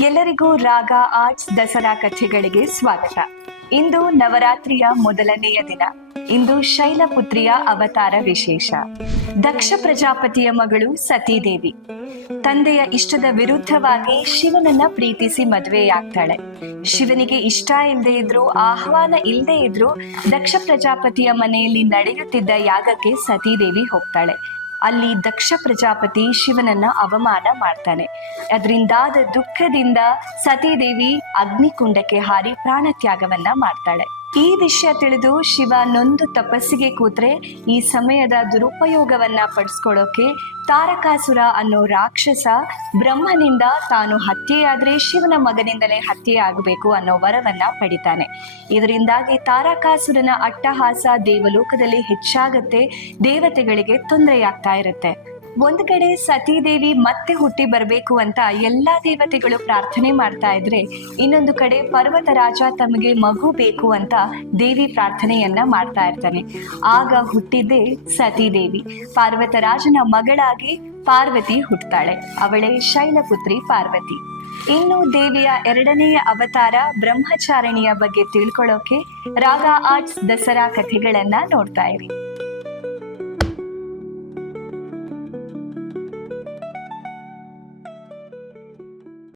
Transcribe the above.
ಎಲ್ಲರಿಗೂ ರಾಗ ಆರ್ಟ್ಸ್ ದಸರಾ ಕಥೆಗಳಿಗೆ ಸ್ವಾಗತ. ಇಂದು ನವರಾತ್ರಿಯ ಮೊದಲನೆಯ ದಿನ. ಇಂದು ಶೈಲಪುತ್ರಿಯ ಅವತಾರ ವಿಶೇಷ. ದಕ್ಷ ಪ್ರಜಾಪತಿಯ ಮಗಳು ಸತೀದೇವಿ ತಂದೆಯ ಇಷ್ಟದ ವಿರುದ್ಧವಾಗಿ ಶಿವನನ್ನ ಪ್ರೀತಿಸಿ ಮದುವೆಯಾಗ್ತಾಳೆ. ಶಿವನಿಗೆ ಇಷ್ಟ ಇಲ್ಲದೆ ಇದ್ರು, ಆಹ್ವಾನ ಇಲ್ಲದೆ ಇದ್ರು, ದಕ್ಷ ಪ್ರಜಾಪತಿಯ ಮನೆಯಲ್ಲಿ ನಡೆಯುತ್ತಿದ್ದ ಯಾಗಕ್ಕೆ ಸತೀದೇವಿ ಹೋಗ್ತಾಳೆ. ಅಲ್ಲಿ ದಕ್ಷ ಪ್ರಜಾಪತಿ ಶಿವನನ್ನ ಅವಮಾನ ಮಾಡ್ತಾನೆ. ಅದರಿಂದಾದ ದುಃಖದಿಂದ ಸತೀದೇವಿ ಅಗ್ನಿಕುಂಡಕ್ಕೆ ಹಾರಿ ಪ್ರಾಣತ್ಯಾಗವನ್ನ ಮಾಡ್ತಾಳೆ. ಈ ವಿಷಯ ತಿಳಿದು ಶಿವ ನೊಂದು ತಪಸ್ಸಿಗೆ ಕೂತ್ರೆ ಈ ಸಮಯದ ದುರುಪಯೋಗವನ್ನ ಪಡಿಸ್ಕೊಳ್ಳೋಕೆ ತಾರಕಾಸುರ ಅನ್ನೋ ರಾಕ್ಷಸ ಬ್ರಹ್ಮನಿಂದ ತಾನು ಹತ್ಯೆಯಾದ್ರೆ ಶಿವನ ಮಗನಿಂದಲೇ ಹತ್ಯೆ ಆಗಬೇಕು ಅನ್ನೋ ವರವನ್ನ ಪಡಿತಾನೆ. ಇದರಿಂದಾಗಿ ತಾರಕಾಸುರನ ಅಟ್ಟಹಾಸ ದೇವಲೋಕದಲ್ಲಿ ಹೆಚ್ಚಾಗತ್ತೆ. ದೇವತೆಗಳಿಗೆ ತೊಂದರೆಯಾಗ್ತಾ ಇರುತ್ತೆ. ಒಂದು ಕಡೆ ಸತೀದೇವಿ ಮತ್ತೆ ಹುಟ್ಟಿ ಬರಬೇಕು ಅಂತ ಎಲ್ಲಾ ದೇವತೆಗಳು ಪ್ರಾರ್ಥನೆ ಮಾಡ್ತಾ ಇದ್ರೆ, ಇನ್ನೊಂದು ಕಡೆ ಪರ್ವತರಾಜ ತಮಗೆ ಮಗು ಬೇಕು ಅಂತ ದೇವಿ ಪ್ರಾರ್ಥನೆಯನ್ನ ಮಾಡ್ತಾ ಇರ್ತಾನೆ. ಆಗ ಹುಟ್ಟಿದ್ದೇ ಸತೀದೇವಿ. ಪರ್ವತರಾಜನ ಮಗಳಾಗಿ ಪಾರ್ವತಿ ಹುಟ್ಟುತ್ತಾಳೆ. ಅವಳೇ ಶೈಲಪುತ್ರಿ ಪಾರ್ವತಿ. ಇನ್ನು ದೇವಿಯ ಎರಡನೆಯ ಅವತಾರ ಬ್ರಹ್ಮಚಾರಿಣಿಯ ಬಗ್ಗೆ ತಿಳ್ಕೊಳ್ಳೋಕೆ ರಾಗ ಆರ್ಟ್ಸ್ ದಸರಾ ಕಥೆಗಳನ್ನ ನೋಡ್ತಾ ಇರಿ.